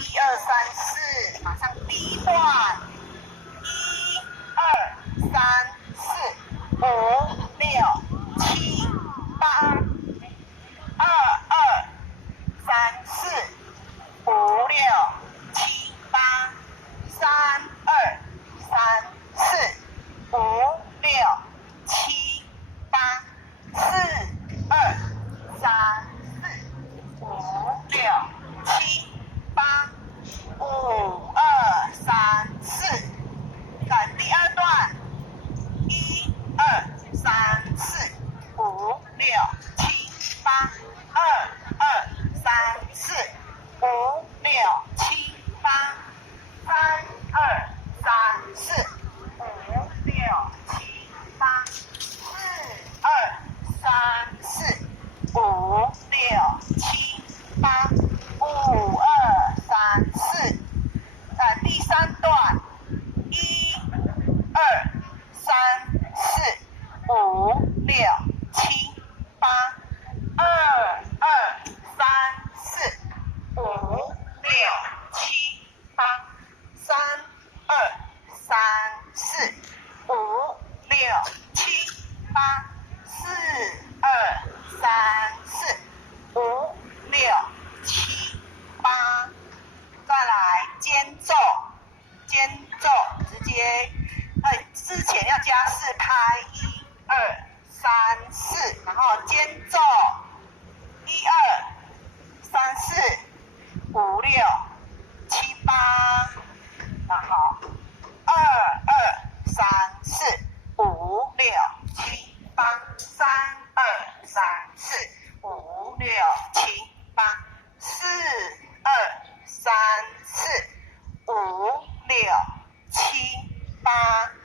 1、2、3、4，马上第一段，1、2、3、4、5、6、7、8，2、2、3、4、5、6、7、8，3、2、3、4、5、6、7、8，4、2、3、4、5、6、7、8，5、2、3、4，看第二段，1、2、3、4、5、6、7、8，2、2、3、4、5、6、7、8，3、2、3、4、5、6、7、8，4、2、3、4、5、6、7、8，5、2、3、4，第三段，1、2、3、4、5、6、7、8，2、2、3、4、5、6、7、8，3、2、3、4、5、6、7、8，4、2、3、4、5、6、7、8。再来间奏，间奏直接，之前要加4拍，1、2、3、4，然后间奏，1、2、3、4、5、6、7、8，然后2、2、3、4、5、6、7、8，3、2、3、4、5、6、7、8，4、2、3、4、5、6、7、8。